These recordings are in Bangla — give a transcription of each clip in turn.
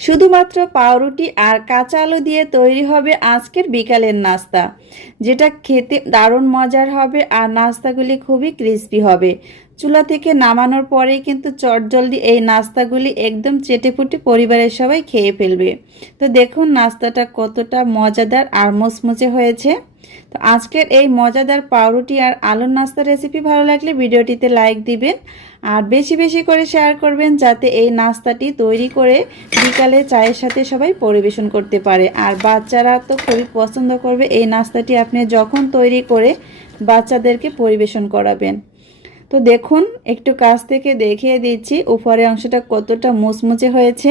শুধুমাত্র পাউরুটি আর কাঁচা আলু দিয়ে তৈরি হবে আজকের বিকালের নাস্তা, যেটা খেতে দারুণ মজার হবে আর নাস্তাগুলি খুবই ক্রিস্পি হবে। চুলা থেকে নামানোর পরেই কিন্তু চটজলদি এই নাস্তাগুলি একদম চেটেপুটে পরিবারের সবাই খেয়ে ফেলবে। তো দেখুন নাস্তাটা কতটা মজাদার আর মুচমুচে হয়েছে। তো আজকের এই মজাদার পাউরুটি আর আলুর নাস্তা রেসিপি ভালো লাগলে ভিডিওটিতে লাইক দিবেন আর বেশি বেশি করে শেয়ার করবেন যাতে এই নাস্তাটি তৈরি করে বিকালে চায়ের সাথে সবাই পরিবেশন করতে পারে। আর বাচ্চারা তো খুবই পছন্দ করবে এই নাস্তাটি আপনি যখন তৈরি করে বাচ্চাদেরকে পরিবেশন করাবেন। তো দেখুন, একটু কাছ থেকে দেখিয়ে দিচ্ছি উপরে অংশটা কতটা মুচমুচে হয়েছে।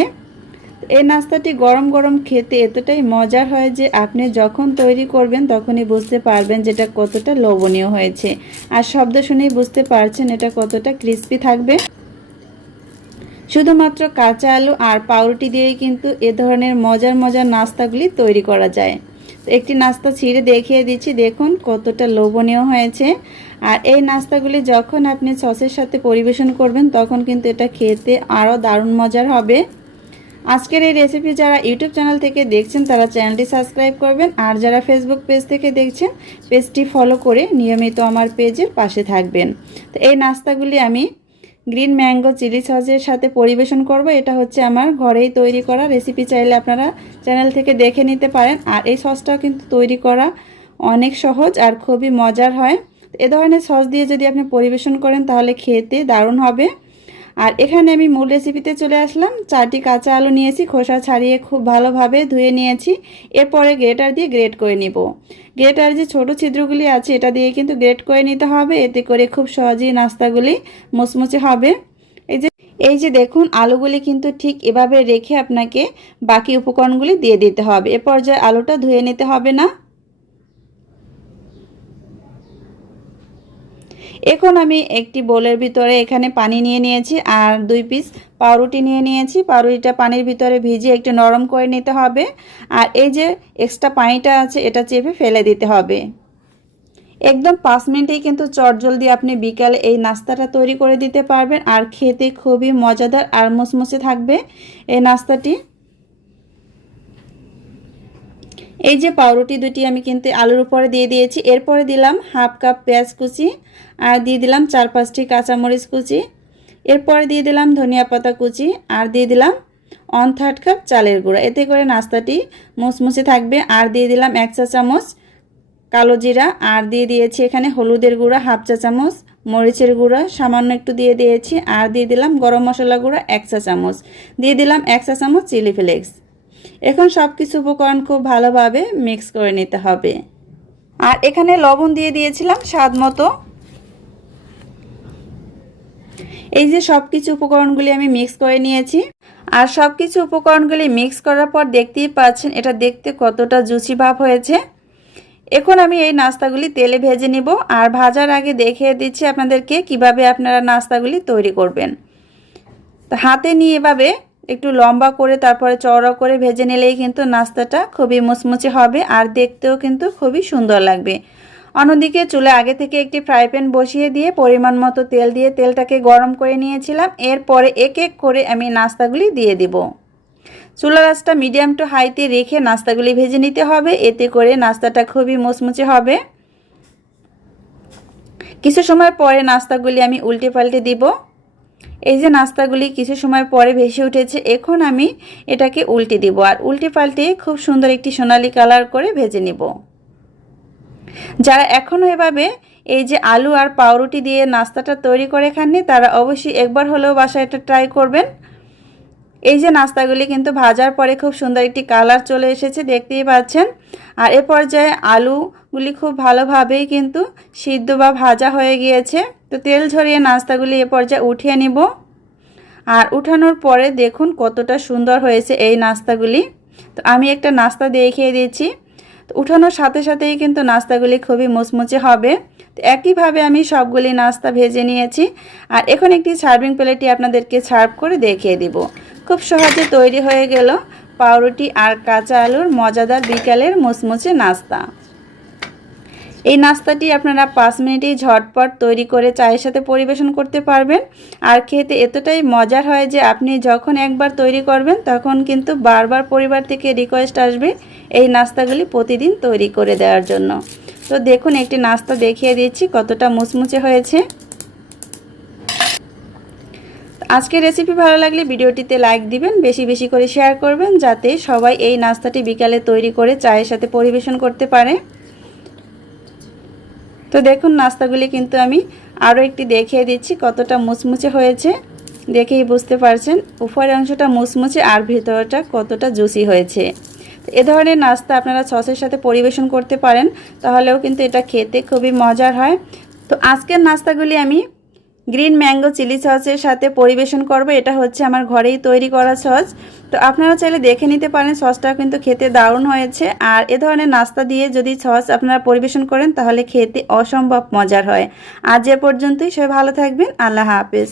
এই নাস্তাটি গরম গরম খেতে এতটাই মজার হয় যে আপনি যখন তৈরি করবেন তখনই বুঝতে পারবেন যেটা কতটা লোভনীয় হয়েছে। আর শব্দ শুনেই বুঝতে পারছেন এটা কতটা ক্রিস্পি থাকবে। শুধুমাত্র কাঁচা আলু আর পাউরুটি দিয়েই কিন্তু এ ধরনের মজার মজার নাস্তাগুলি তৈরি করা যায়। একটি নাস্তা ছিঁড়ে দেখিয়ে দিচ্ছি। দেখুন, কতটা লোভনীয় হয়েছে। আর এই নাস্তাগুলি যখন আপনি সসের সাথে পরিবেশন করবেন, তখন কিন্তু এটা খেতে আরও দারুণ মজার হবে। আজকের এই রেসিপি যারা ইউটিউব চ্যানেল থেকে দেখছেন, তারা চ্যানেলটি সাবস্ক্রাইব করবেন। আর যারা ফেসবুক পেজ থেকে দেখছেন পেজটি ফলো করে নিয়মিত আমার পেজের পাশে থাকবেন। তো এই নাস্তাগুলি আমি গ্রিন ম্যাঙ্গো চিলি সসের সাথে পরিবেশন করব। এটা হচ্ছে আমার ঘরেই তৈরি করা রেসিপি চাইলে আপনারা চ্যানেল থেকে দেখে নিতে পারেন। আর এই সসটাও কিন্তু তৈরি করা অনেক সহজ আর খুবই মজার হয়। এ ধরনের সস দিয়ে যদি আপনি পরিবেশন করেন, তাহলে খেতে দারুণ হবে। আর এখানে আমি মূল রেসিপিতে চলে আসলাম। চারটি কাঁচা আলু নিয়েছি, খোসা ছাড়িয়ে খুব ভালোভাবে ধুয়ে নিয়েছি। এরপরে গ্রেটার দিয়ে গ্রেট করে নিব। গ্রেটার যে ছোট ছিদ্রগুলি আছে, এটা দিয়ে কিন্তু গ্রেট করে নিতে হবে। এতে করে খুব সহজেই নাস্তাগুলি মুচমুচে হবে। এই যে এই যে দেখুন, আলুগুলি কিন্তু ঠিক এভাবে রেখে আপনাকে বাকি উপকরণগুলি দিয়ে দিতে হবে। এ পর্যায়ে আলুটা ধুয়ে নিতে হবে না। এখন আমি একটি বোলের ভিতরে এখানে পানি নিয়ে নিয়েছি আর দুই পিস পাউরুটি নিয়ে নিয়েছি। পাউরুটিটা পানির ভিতরে ভিজিয়ে একটু নরম করে নিতে হবে। আর এই যে এক্সট্রা পানিটা আছে, এটা চেপে ফেলে দিতে হবে। একদম পাঁচ মিনিটেই কিন্তু চটজলদি আপনি বিকালে এই নাস্তাটা তৈরি করে দিতে পারবেন। আর খেতে খুবই মজাদার আর মুচমুচে থাকবে এই নাস্তাটি। এই যে পাউরুটি দুটি আমি কিন্তু আলুর উপরে দিয়ে দিয়েছি। এরপরে দিলাম হাফ কাপ পেঁয়াজ কুচি আর দিয়ে দিলাম চার পাঁচটি কাঁচামরিচ কুচি। এরপরে দিয়ে দিলাম ধনিয়া পাতা কুচি আর দিয়ে দিলাম ওয়ান থার্ড কাপ চালের গুঁড়া। এতে করে নাস্তাটি মুচমুচে থাকবে। আর দিয়ে দিলাম এক চা চামচ কালো জিরা। আর দিয়ে দিয়েছি এখানে হলুদের গুঁড়া, হাফ চা চামচ মরিচের গুঁড়া। সামান্য একটু দিয়ে দিয়েছি। আর দিয়ে দিলাম গরম মশলা গুঁড়া, এক চা চামচ। দিয়ে দিলাম এক চা চামচ চিলি ফ্লেক্স। এখন সব কিছু উপকরণ খুব ভালোভাবে মিক্স করে নিতে হবে। আর এখানে লবণ দিয়ে দিয়েছিলাম স্বাদ মতো। এই যে সব কিছু উপকরণগুলি আমি মিক্স করে নিয়েছি। আর সব কিছু উপকরণগুলি মিক্স করার পর দেখতেই পাচ্ছেন, এটা দেখতে কতটা জুচি ভাব হয়েছে। এখন আমি এই নাস্তাগুলি তেলে ভেজে নিব। আর ভাজার আগে দেখিয়ে দিচ্ছি আপনাদেরকে কীভাবে আপনারা নাস্তাগুলি তৈরি করবেন। তো হাতে নিয়ে এভাবে একটু লম্বা করে তারপরে চওড়া করে ভেজে নিলেই কিন্তু নাস্তাটা খুবই মুচমুচে হবে আর দেখতেও কিন্তু খুবই সুন্দর লাগবে। অন্যদিকে চুলে আগে থেকে একটি ফ্রাই প্যান বসিয়ে দিয়ে পরিমাণ মতো তেল দিয়ে তেলটাকে গরম করে নিয়েছিলাম। এরপরে এক এক করে আমি নাস্তাগুলি দিয়ে দিব। চুলা রাসটা মিডিয়াম টু হাইতে রেখে নাস্তাগুলি ভেজে নিতে হবে। এতে করে নাস্তাটা খুবই মুচমুচে হবে। কিছু সময় পরে নাস্তাগুলি আমি উল্টে পাল্টে দিব। এই যে নাস্তাগুলি কিছু সময় পরে ভেসে উঠেছে, এখন আমি এটাকে উল্টে দিব আর উল্টে পাল্টে খুব সুন্দর একটি সোনালি কালার করে ভেজে নিব। যারা এখনও এভাবে এই যে আলু আর পাউরুটি দিয়ে নাস্তাটা তৈরি করে খাননি, তারা অবশ্যই একবার হলেও বাসায় এটা ট্রাই করবেন। এই যে নাস্তাগুলি কিন্তু ভাজার পরে খুব সুন্দর একটি কালার চলে এসেছে, দেখতেই পাচ্ছেন। আর এ পর্যায়ে আলুগুলি খুব ভালোভাবেই কিন্তু সিদ্ধ বা ভাজা হয়ে গিয়েছে। তো তেল ঝরিয়ে নাস্তাগুলি এ পর্যায়ে উঠিয়ে নিব। আর উঠানোর পরে দেখুন কতটা সুন্দর হয়েছে এই নাস্তাগুলি। তো আমি একটা নাস্তা দেখিয়ে দিচ্ছি। তো উঠানোর সাথে সাথেই কিন্তু নাস্তাগুলি খুবই মুচমুচে হবে। তো একইভাবে আমি সবগুলি নাস্তা ভেজে নিয়েছি। আর এখন একটি সার্ভিং প্লেটটি আপনাদেরকে সার্ভ করে দেখিয়ে দিব। খুব সহজে তৈরি হয়ে গেল পাউরুটি আর কাঁচা আলুর মজাদার বিকালের মুচমুচে নাস্তা। এই নাস্তাটি আপনারা পাঁচ মিনিটেই ঝটপট তৈরি করে চায়ের সাথে পরিবেশন করতে পারবেন। আর খেতে এতটাই মজার হয় যে আপনি যখন একবার তৈরি করবেন, তখন কিন্তু বারবার পরিবার থেকে রিকোয়েস্ট আসবে এই নাস্তাগুলি প্রতিদিন তৈরি করে দেওয়ার জন্য। তো দেখুন, একটি নাস্তা দেখিয়ে দিচ্ছি কতটা মুচমুচে হয়েছে। আজকের রেসিপি ভালো লাগলে ভিডিওটিতে লাইক দিবেন, বেশি বেশি করে শেয়ার করবেন, যাতে সবাই এই নাস্তাটি বিকালে তৈরি করে চায়ের সাথে পরিবেশন করতে পারে। তো দেখুন, নাস্তাগুলি কিন্তু আমি আরও একটি দেখিয়ে দিচ্ছি, কতটা মুচমুচে হয়েছে। দেখেই বুঝতে পারছেন, উপরের অংশটা মুচমুচে আর ভেতরটা কতটা জুসি হয়েছে। এ ধরনের নাস্তা আপনারা সসের সাথে পরিবেশন করতে পারেন, তাহলেও কিন্তু এটা খেতে খুবই মজার হয়। তো আজকের নাস্তাগুলি আমি গ্রিন ম্যাঙ্গো চিলি সসের সাথে পরিবেশন করব। এটা হচ্ছে আমার ঘরেই তৈরি করা সস। তো আপনারা চাইলে দেখে নিতে পারেন সসটা কিন্তু খেতে দারুণ হয়েছে। আর এ ধরনের নাস্তা দিয়ে যদি সস আপনারা পরিবেশন করেন, তাহলে খেতে অসম্ভব মজার হয়। আজ এ পর্যন্তই, সবাই ভালো থাকবেন। আল্লাহ হাফেজ।